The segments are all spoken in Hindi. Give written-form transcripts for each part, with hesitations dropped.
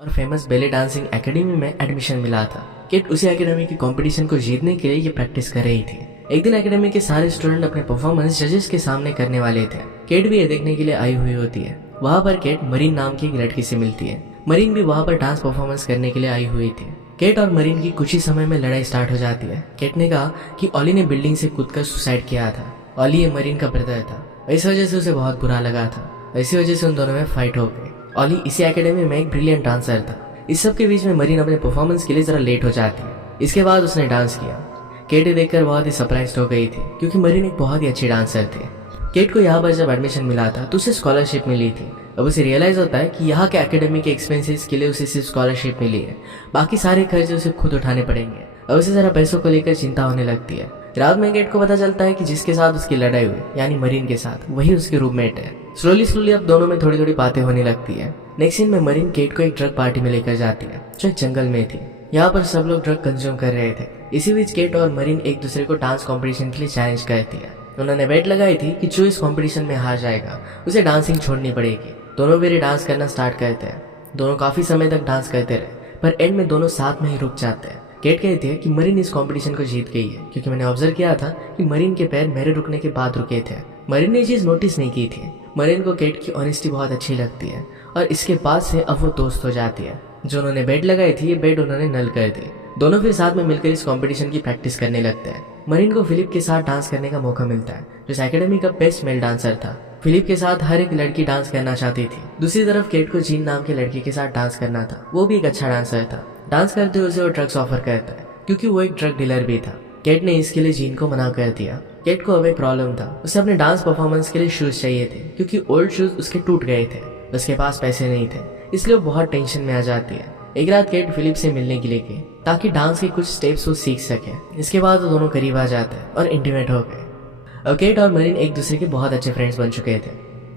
और फेमस बेले डांसिंग एकेडमी में एडमिशन मिला था। केट उसी एकेडमी की कंपटीशन को जीतने के लिए ये प्रैक्टिस कर रही थी। एक दिन एकेडमी के सारे स्टूडेंट अपने परफॉर्मेंस जजेस के सामने करने वाले थे। केट भी ये देखने के लिए आई हुई होती है। वहाँ पर केट मरीन नाम की एक लड़की से मिलती है। मरीन भी वहाँ पर डांस परफॉर्मेंस करने के लिए आई हुई थी। केट और मरीन की कुछ ही समय में लड़ाई स्टार्ट हो जाती है। केट ने कहा कि ऑली ने बिल्डिंग से कूदकर सुसाइड किया था। ऑली ये मरीन का ब्रदर था, इस वजह से उसे बहुत बुरा लगा था। इसी वजह से उन दोनों में फाइट हो गई। ऑली इसी एकेडमी में एक ब्रिलियंट डांसर था। इस सब के बीच में मरीन अपने परफॉर्मेंस के लिए जरा लेट हो जाती है। इसके बाद उसने डांस किया। केट देखकर बहुत ही सरप्राइज हो गई थी क्योंकि मरीन एक बहुत ही अच्छी डांसर थी। केट को यहाँ पर जब एडमिशन मिला था तो उसे स्कॉलरशिप मिली थी। अब उसे रियलाइज होता है कि यहाँ के एकेडमी के एक्सपेंसेस के लिए उसे सिर्फ स्कॉलरशिप मिली है, बाकी सारे खर्चे उसे खुद उठाने पड़ेंगे। अब उसे जरा पैसों को लेकर चिंता होने लगती है। रात में केट को पता चलता है कि जिसके साथ उसकी लड़ाई हुई यानी मरीन के साथ, वही उसके रूममेट है। स्लोली अब दोनों में थोड़ी थोड़ी बातें होने लगती है। नेक्स्ट सीन में मरीन केट को एक ड्रग पार्टी में लेकर जाती है जो एक जंगल में थी। यहाँ पर सब लोग ड्रग कंज्यूम कर रहे थे। इसी बीच केट और मरीन एक दूसरे को डांस कंपटीशन के लिए चैलेंज करती है। उन्होंने बेट लगाई थी कि जो इस कंपटीशन में हार जाएगा उसे डांसिंग छोड़नी पड़ेगी। दोनों मेरे डांस करना स्टार्ट करते हैं। दोनों काफी समय तक डांस करते रहे पर एंड में दोनों साथ में ही रुक जाते हैं। केट कहती है कि मरीन इस कंपटीशन को जीत गई है क्योंकि मैंने ऑब्जर्व किया था कि मरीन के पैर मेरे रुकने के बाद रुके थे। मरीन ने ये चीज नोटिस नहीं की थी। मरीन को केट की ऑनेस्टी बहुत अच्छी लगती है और इसके बाद से अब वो दोस्त हो जाती है। जो उन्होंने बेट लगाई थी ये बेट उन्होंने नल कर दी। दोनों फिर साथ में मिलकर इस कंपटीशन की प्रैक्टिस करने लगते हैं। मरीन को फिलिप के साथ डांस करने का मौका मिलता है जो इस एकेडमी का बेस्ट मेल डांसर था। फिलिप के साथ हर एक लड़की डांस करना चाहती थी। दूसरी तरफ केट को जीन नाम के लड़की के साथ डांस करना था। वो भी एक अच्छा डांसर था। डांस करते हुए उसे वो ड्रग्स ऑफर करता है क्योंकि वो एक ड्रग डीलर भी था। केट ने इसके लिए जीन को मना कर दिया। केट को अब एक प्रॉब्लम था, उसे अपने डांस परफॉर्मेंस के लिए शूज चाहिए थे क्योंकि ओल्ड शूज उसके टूट गए थे। उसके पास पैसे नहीं थे इसलिए वो बहुत टेंशन में आ जाती है। एक रात केट फिलिप से मिलने के लिए गई ताकि डांस के कुछ स्टेप्स वो सीख सके। इसके बाद वो दोनों करीब आ जाते हैं और इंटीमेट हो गए। अब केट और मरीन एक दूसरे के बहुत अच्छे फ्रेंड्स बन चुके थे।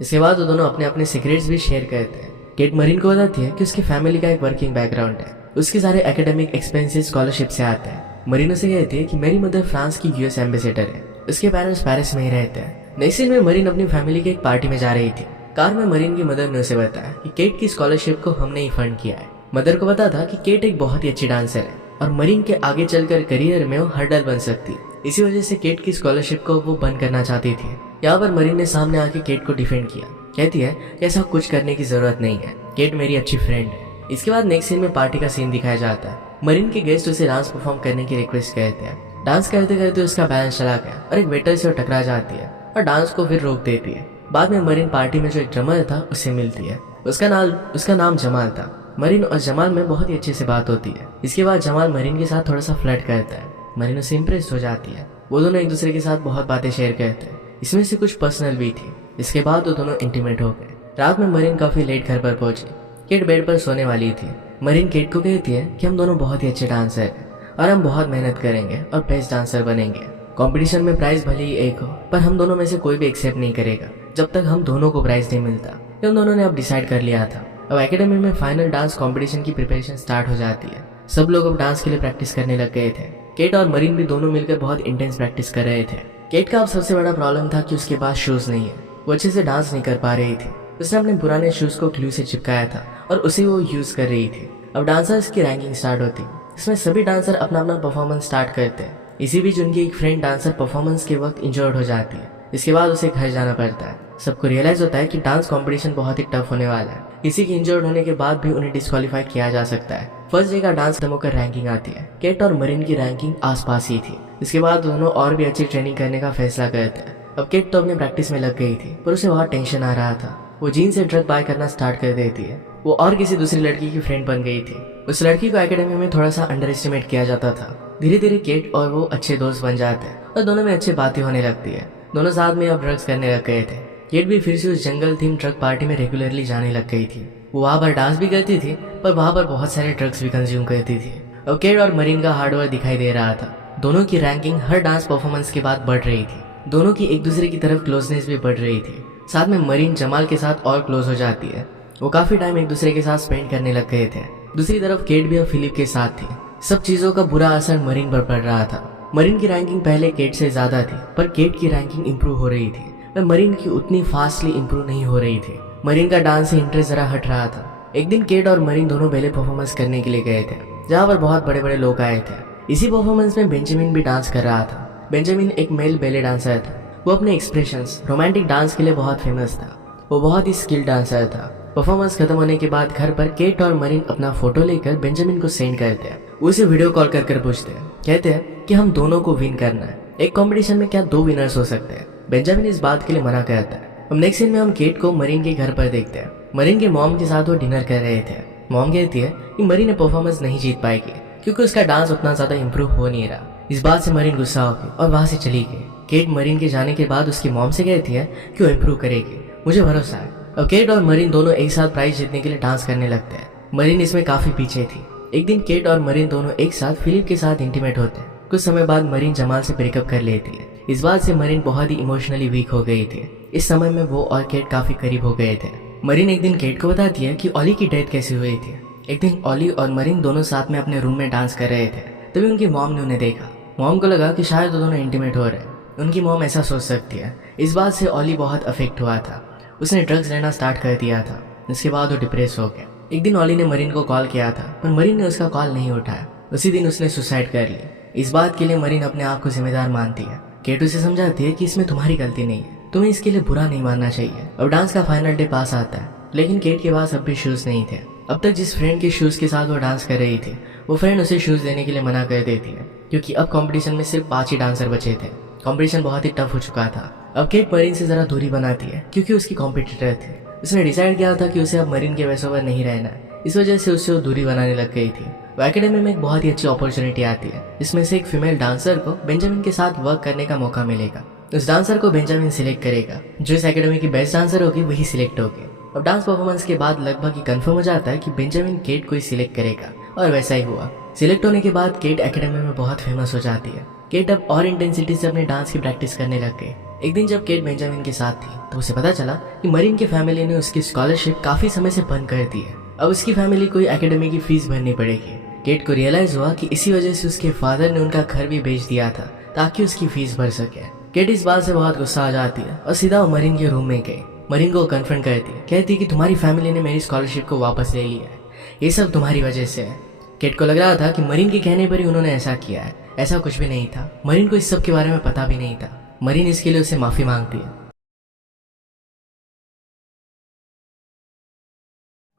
इसके बाद वो दोनों अपने अपने सीक्रेट्स भी शेयर करते हैं। केट मरीन को बताती है कि उसकी फैमिली का एक वर्किंग बैकग्राउंड है। उसके सारे एकेडमिक एक्सपेंसेस स्कॉलरशिप से आते हैं। मरीन उसे कहती है कि मेरी मदर फ्रांस की यूएस एम्बेसडर है। उसके पेरेंट्स पेरिस में ही रहते हैं। नेक्स्ट सीन में मरीन अपनी फैमिली की एक पार्टी में जा रही थी। कार में मरीन की मदर ने उसे बताया कि केट की स्कॉलरशिप को हमने ही फंड किया है। मदर को पता था कि केट एक बहुत ही अच्छी डांसर है और मरीन के आगे चलकर करियर में वो हर्डल बन सकती। इसी वजह से केट की स्कॉलरशिप को वो बंद करना चाहती थी। यहाँ पर मरीन ने सामने आके केट को डिफेंड किया। कहती है कि ऐसा कुछ करने की जरूरत नहीं है, केट मेरी अच्छी फ्रेंड है। इसके बाद नेक्स्ट सीन में पार्टी का सीन दिखाया जाता है। मरीन के गेस्ट उसे डांस परफॉर्म करने की रिक्वेस्ट करते हैं। डांस करते करते उसका बैलेंस चला गया और एक वेटर से वो टकरा जाती है और डांस को फिर रोक देती है। बाद में मरीन पार्टी में जो एक ड्रमर था उससे मिलती है। उसका नाम जमाल था। मरीन और जमाल में बहुत ही अच्छे से बात होती है। इसके बाद जमाल मरीन के साथ थोड़ा सा फ्लर्ट करता है। मरीन उससे इम्प्रेस हो जाती है। वो दोनों एक दूसरे के साथ बहुत बातें शेयर करते हैं, इसमें से कुछ पर्सनल भी थी। इसके बाद वो दोनों इंटीमेट हो गए। रात में मरीन काफी लेट घर पर पहुंची। केट बेड पर सोने वाली थी। मरीन केट को कहती है कि हम दोनों बहुत ही अच्छे डांसर हैं और हम बहुत मेहनत करेंगे और बेस्ट डांसर बनेंगे। कंपटीशन में प्राइज भले ही एक हो पर हम दोनों में से कोई भी एक्सेप्ट नहीं करेगा जब तक हम दोनों को प्राइज नहीं मिलता। ये उन दोनों ने अब डिसाइड कर लिया था। अब एकेडमी में फाइनल डांस कंपटीशन की प्रिपरेशन स्टार्ट हो जाती है। सब लोग अब डांस के लिए प्रैक्टिस करने लग गए थे। केट और मरीन भी दोनों मिलकर बहुत इंटेंस प्रैक्टिस कर रहे थे। केट का अब सबसे बड़ा प्रॉब्लम था कि उसके पास शूज नहीं है। वो अच्छे से डांस नहीं कर पा रही थी। उसने अपने पुराने शूज को ग्लू से चिपकाया था और उसे वो यूज कर रही थी। अब डांसर्स की रैंकिंग स्टार्ट होती। इसमें सभी डांसर अपना अपना परफॉर्मेंस स्टार्ट करते हैं। इसी बीच उनकी एक फ्रेंड डांसर परफॉर्मेंस के वक्त इंजर्ड हो जाती है। इसके बाद उसे घर जाना पड़ता है। सबको रियलाइज होता है कि डांस कंपटीशन बहुत ही टफ होने वाला है। किसी के इंजर्ड होने के बाद भी उन्हें डिस्क्वालीफाई किया जा सकता है। फर्स्ट डे का डांस डेमो कर रैंकिंग आती है। केट और मरीन की रैंकिंग आसपास ही थी। इसके बाद दोनों और भी अच्छी ट्रेनिंग करने का फैसला करते हैं। अब केट तो अपने प्रैक्टिस में लग गई थी पर उसे बहुत टेंशन आ रहा था। वो जीन से ड्रग बाय करना स्टार्ट कर देती है। वो और किसी दूसरी लड़की की फ्रेंड बन गई थी। उस लड़की को एकेडमी में थोड़ा सा अंडर एस्टिमेट किया जाता था। धीरे धीरे केट और वो अच्छे दोस्त बन जाते हैं और दोनों में अच्छी बातें होने लगती है। दोनों साथ में अब ड्रग्स करने लग गए थे। केट भी फिर से उस जंगल थीम ड्रग पार्टी में रेगुलरली जाने लग गई थी। वो वहाँ पर डांस भी करती थी पर वहाँ पर बहुत सारे ड्रग्स भी कंज्यूम करती थी। अब केट और मरीन का हार्डवर्क दिखाई दे रहा था। दोनों की रैंकिंग हर डांस परफॉर्मेंस के बाद बढ़ रही थी। दोनों की एक दूसरे की तरफ क्लोजनेस भी बढ़ रही थी। साथ में मरीन जमाल के साथ और क्लोज हो जाती है। वो काफी टाइम एक दूसरे के साथ स्पेंड करने लग गए थे। दूसरी तरफ केट भी अब फिलिप के साथ थी। सब चीजों का बुरा असर मरीन पर पड़ रहा था। मरीन की रैंकिंग पहले केट से ज्यादा थी पर केट की रैंकिंग इंप्रूव हो रही थी पर मरीन की उतनी फास्टली इंप्रूव नहीं हो रही थी। मरीन का डांस से इंटरेस्ट जरा हट रहा था। एक दिन केट और मरीन दोनों बैले परफॉर्मेंस करने के लिए गए थे, जहाँ पर बहुत बड़े बड़े लोग आए थे। इसी परफॉर्मेंस में बेंजामिन भी डांस कर रहा था। बेंजामिन एक मेल बैले डांसर था। वो अपने एक्सप्रेशंस, रोमांटिक डांस के लिए बहुत फेमस था। वो बहुत ही स्किल्ड डांसर था। परफॉर्मेंस खत्म होने के बाद घर पर केट और मरीन अपना फोटो लेकर बेंजामिन को सेंड करते हैं। उसे वीडियो कॉल कर पूछते हैं, कहते हैं कि हम दोनों को विन करना है। एक कंपटीशन में क्या 2 विनर्स हो सकते हैं? बेंजामिन इस बात के लिए मना करता है। अब नेक्स्ट सीन में हम केट को मरीन के घर पर देखते हैं। मरीन के मॉम के साथ वो डिनर कर रहे थे। मॉम कहती है कि मरीन ने परफॉर्मेंस नहीं जीत पाएगी क्योंकि उसका डांस उतना ज्यादा इम्प्रूव हो नहीं रहा। इस बात से मरीन गुस्सा हो गई और वहां से चली गई। केट मरीन के जाने के बाद उसकी मॉम से कहती है कि वो इम्प्रूव करेगी, मुझे भरोसा है। अब केट और मरीन दोनों एक साथ प्राइज जीतने के लिए डांस करने लगते हैं। मरीन इसमें काफी पीछे थी। एक दिन केट और मरीन दोनों एक साथ फिलिप के साथ इंटीमेट होते हैं। कुछ समय बाद मरीन जमाल से ब्रेकअप कर लेती है। इस बात से मरीन बहुत ही इमोशनली वीक हो गई थी। इस समय में वो और केट काफी करीब हो गए थे। मरीन एक दिन केट को बताती है कि ओली की डेथ कैसे हुई थी। एक दिन ओली और मरीन दोनों साथ में अपने रूम में डांस कर रहे थे। तभी उनकी मॉम ने उन्हें देखा। मॉम को लगा कि शायद वो दोनों इंटीमेट हो रहे हैं। उनकी मॉम ऐसा सोच सकती है। इस बात से ओली बहुत अफेक्ट हुआ था। उसने ड्रग्स लेना स्टार्ट कर दिया था। इसके बाद वो डिप्रेस हो गया। एक दिन ओली ने मरीन को कॉल किया था, पर मरीन ने उसका कॉल नहीं उठाया। उसी दिन उसने सुसाइड कर ली। इस बात के लिए मरीन अपने आप को जिम्मेदार मानती है। केट उसे समझाती है कि इसमें तुम्हारी गलती नहीं है, तुम्हें इसके लिए बुरा नहीं मानना चाहिए। अब डांस का फाइनल डे पास आता है, लेकिन केट के पास अब भी शूज नहीं थे। अब तक जिस फ्रेंड के शूज के साथ वो डांस कर रही थी, वो फ्रेंड उसे शूज देने के लिए मना कर देती है क्योंकि अब कंपटीशन में सिर्फ 5 ही डांसर बचे थे। कंपटीशन बहुत ही टफ हो चुका था। अब केट मरीन से जरा दूरी बनाती है क्योंकि उसकी कॉम्पिटिटर थी। उसने डिसाइड किया था कि उसे अब मरीन के वैसों पर नहीं रहना है। इस वजह से उससे वो दूरी बनाने लग गई थी। वो एकेडमी में एक बहुत ही अच्छी अपॉर्चुनिटी आती है, जिसमें से एक फीमेल डांसर को बेंजामिन के साथ वर्क करने का मौका मिलेगा। उस डांसर को बेंजामिन सिलेक्ट करेगा। जो इस एकेडमी की बेस्ट डांसर होगी वही सिलेक्ट होगी। अब डांस परफॉर्मेंस के बाद लगभग ही कंफर्म हो जाता है कि बेंजामिन केट को ही सिलेक्ट करेगा, और वैसा ही हुआ। सिलेक्ट होने के बाद केट एकेडमी में बहुत फेमस हो जाती है। केट अब और इंटेंसिटी से अपने डांस की प्रैक्टिस करने लग गई। एक दिन जब केट बेंजामिन के साथ थी तो उसे पता चला कि मरीन की फैमिली ने उसकी स्कॉलरशिप काफी समय से बंद कर दी है। अब उसकी फैमिली को एकेडमी की फीस भरनी पड़ेगी। केट को रियलाइज हुआ कि इसी वजह से उसके फादर ने उनका घर भी बेच दिया था ताकि उसकी फीस भर सके। केट इस बात से बहुत गुस्सा आ जाती है और सीधा वो मरीन के रूम में गई। मरीन को कन्फ्रंट करती है, कहती है कि तुम्हारी फैमिली ने मेरी स्कॉलरशिप को वापस ले लिया है, ये सब तुम्हारी वजह से है। केट को लग रहा था कि मरीन के कहने पर ही उन्होंने ऐसा किया है। ऐसा कुछ भी नहीं था। मरीन को इस सब के बारे में पता भी नहीं था। मरीन इसके लिए उसे माफी मांगती है।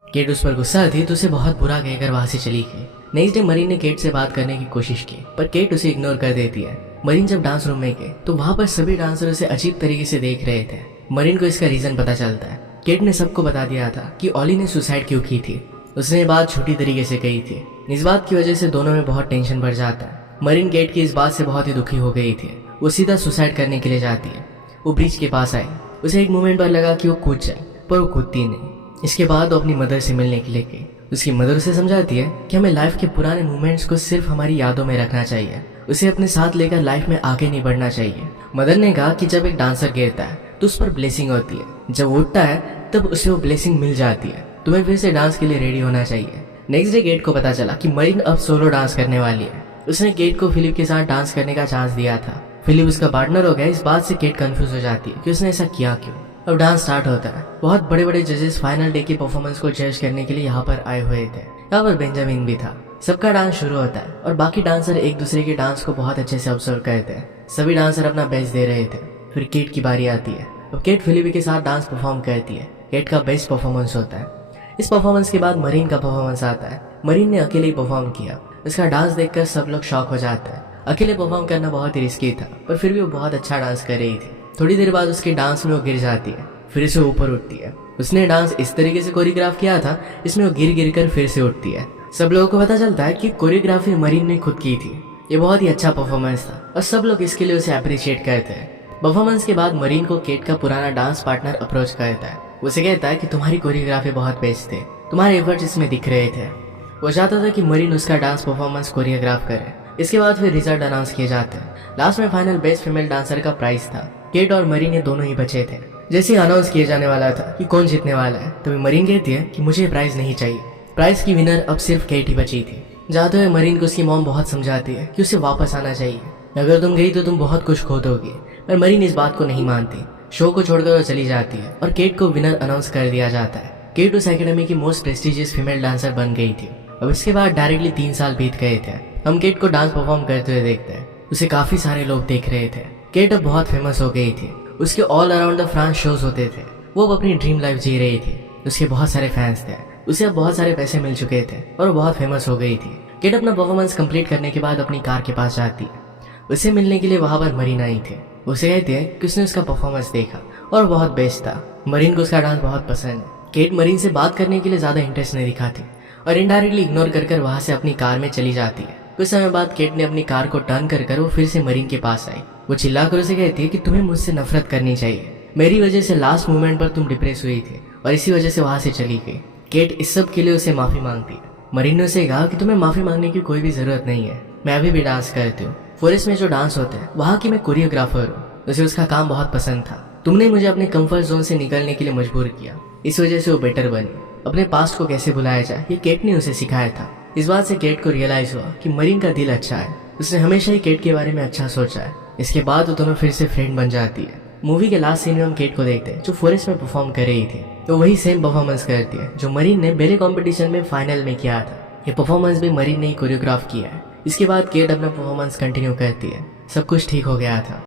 केट उस पर गुस्सा थी तो उसे बहुत बुरा कहकर वहां से चली गई। नेक्स्ट डे मरीन ने केट से बात करने की कोशिश की, पर केट उसे इग्नोर कर देती है। मरीन जब डांस रूम में गए तो वहां पर सभी डांसर उसे अजीब तरीके से देख रहे थे। मरीन को इसका रीजन पता चलता है। केट ने सबको बता दिया था कि ओली ने सुसाइड क्यों की थी। उसने ये बात छोटी तरीके से कही थी। इस बात की वजह से दोनों में बहुत टेंशन बढ़ जाता है। मरीन केट की इस बात से बहुत ही दुखी हो गई थी। वो सीधा सुसाइड करने के लिए जाती है। वो ब्रिज के पास आई। उसे एक मोमेंट पर लगा कि वो कूद जाए, पर वो कूदती नहीं। इसके बाद वो अपनी मदर से मिलने के लिए गई। उसकी मदर उसे समझाती है कि हमें लाइफ के पुराने मोमेंट्स को सिर्फ हमारी यादों में रखना चाहिए, उसे अपने साथ लेकर लाइफ में आगे नहीं बढ़ना चाहिए। मदर ने कहा कि जब एक डांसर गिरता है तो उस पर ब्लेसिंग होती है, जब वो उठता है तब उसे वो ब्लेसिंग मिल जाती है। तुम्हें फिर से डांस के लिए रेडी होना चाहिए। नेक्स्ट डे केट को पता चला कि मरीन अब सोलो डांस करने वाली है। उसने केट को फिलिप के साथ डांस करने का चांस दिया था। फिलिप उसका पार्टनर हो गया। इस बात से केट कंफ्यूज हो जाती है कि उसने ऐसा किया क्यों। अब डांस स्टार्ट होता है। बहुत बड़े बड़े जजेस फाइनल डे की परफॉर्मेंस को जज करने के लिए यहाँ पर आए हुए थे। यहाँ पर बेंजामिन भी था। सबका डांस शुरू होता है और बाकी डांसर एक दूसरे के डांस को बहुत अच्छे से ऑब्जर्व करते हैं। सभी डांसर अपना बेस्ट दे रहे थे। फिर केट की बारी आती है। अब केट फिलिप के साथ डांस परफॉर्म करती है। केट का बेस्ट परफॉर्मेंस होता है। इस परफॉर्मेंस के बाद मरीन का परफॉर्मेंस आता है। मरीन ने अकेले ही परफॉर्म किया। उसका डांस देखकर सब लोग शॉक हो जाते हैं। अकेले परफॉर्म करना बहुत ही रिस्की था, पर फिर भी वो बहुत अच्छा डांस कर रही थी। थोड़ी देर बाद उसके डांस में वो गिर जाती है, फिर से ऊपर उठती है। उसने डांस इस तरीके से कोरियोग्राफ किया था इसमें वो गिर गिर कर फिर से उठती है। सब लोगों को पता चलता है कि कोरियोग्राफी मरीन ने खुद की थी। ये बहुत ही अच्छा परफॉर्मेंस था और सब लोग इसके लिए उसे अप्रिशिएट करते हैं। परफॉर्मेंस के बाद मरीन को केट का पुराना डांस पार्टनर अप्रोच करता है। उसे कहता है कि तुम्हारी कोरियोग्राफी बहुत बेस्ट थे, तुम्हारे एफर्ट्स इसमें दिख रहे थे। वो चाहता था कि मरीन उसका डांस परफॉर्मेंस कोरियोग्राफ करे। इसके बाद फिर रिजल्ट अनाउंस किए जाते हैं। लास्ट में फाइनल बेस्ट फीमेल डांसर का प्राइज था। केट और मरीन ये दोनों ही बचे थे। जैसे ही अनाउंस किया जाने वाला था कि कौन जीतने वाला है, तभी मरीन कहती है कि मुझे प्राइज नहीं चाहिए। प्राइज की विनर अब सिर्फ केट ही बची थी। जाते हुए मरीन को उसकी मॉम बहुत समझाती है कि उसे वापस आना चाहिए, अगर तुम गई तो तुम बहुत कुछ खो दोगी। पर मरीन इस बात को नहीं मानती। शो को छोड़कर वो चली जाती है और केट को विनर अनाउंस कर दिया जाता है। केट उस एकेडमी की मोस्ट प्रेस्टिजियस फीमेल डांसर बन गई थी। अब इसके बाद डायरेक्टली 3 साल बीत गए थे। हम केट को डांस परफॉर्म करते हुए देखते हैं। उसे काफी सारे लोग देख रहे थे। केट अब बहुत फेमस हो गई थी। उसके all around the France shows होते थे। वो अब अपनी ड्रीम लाइफ जी रही थी। उसके बहुत सारे फैंस थे। उसे अब बहुत सारे पैसे मिल चुके थे और वो बहुत फेमस हो गई थी। केट अपना परफॉर्मेंस कंप्लीट करने के बाद अपनी कार के पास जाती है। उसे मिलने के लिए वहां पर मरीन आई थी। उसे कहती है कि उसने उसका परफॉर्मेंस देखा और बहुत बेस्ट था। मरीन को उसका डांस बहुत पसंद है। केट मरीन से बात करने के लिए ज्यादा इंटरेस्ट नहीं दिखाती और इनडायरेक्टली इग्नोर कर वहां से अपनी कार में चली जाती है। कुछ समय बाद केट ने अपनी कार को टर्न कर वो फिर से मरीन के पास आई। वो चिल्लाकर उसे कहती है कि तुम्हें मुझसे नफरत करनी चाहिए। मेरी वजह से लास्ट मोमेंट पर तुम डिप्रेस हुई थी और इसी वजह से वहां से चली गई। केट इस सब के लिए उसे माफी मांगती है। मरीन ने उसे कहा कि तुम्हें माफी मांगने की कोई भी जरूरत नहीं है। मैं अभी भी डांस करती हूँ। फॉरेस्ट में जो डांस होते हैं वहाँ की मैं कोरियोग्राफर हूँ। उसे उसका काम बहुत पसंद था। तुमने मुझे अपने कंफर्ट जोन से निकलने के लिए मजबूर किया। इस वजह से वो बेटर बनी। अपने पास्ट को कैसे भुलाया जाए ये केट ने उसे सिखाया था। इस बात से केट को रियलाइज हुआ कि मरीन का दिल अच्छा है। उसने हमेशा ही केट के बारे में अच्छा सोचा है। इसके बाद वो दोनों फिर से फ्रेंड बन जाती है। मूवी के लास्ट सीन में हम केट को देखते हैं जो फॉरेस्ट में परफॉर्म कर रही थी। तो वही सेम परफॉर्मेंस करती है जो मरीन ने बेले कंपटीशन में फाइनल में किया था। ये परफॉर्मेंस भी मरीन ने ही कोरियोग्राफ किया है। इसके बाद केट अपना परफॉर्मेंस कंटिन्यू करती है। सब कुछ ठीक हो गया था।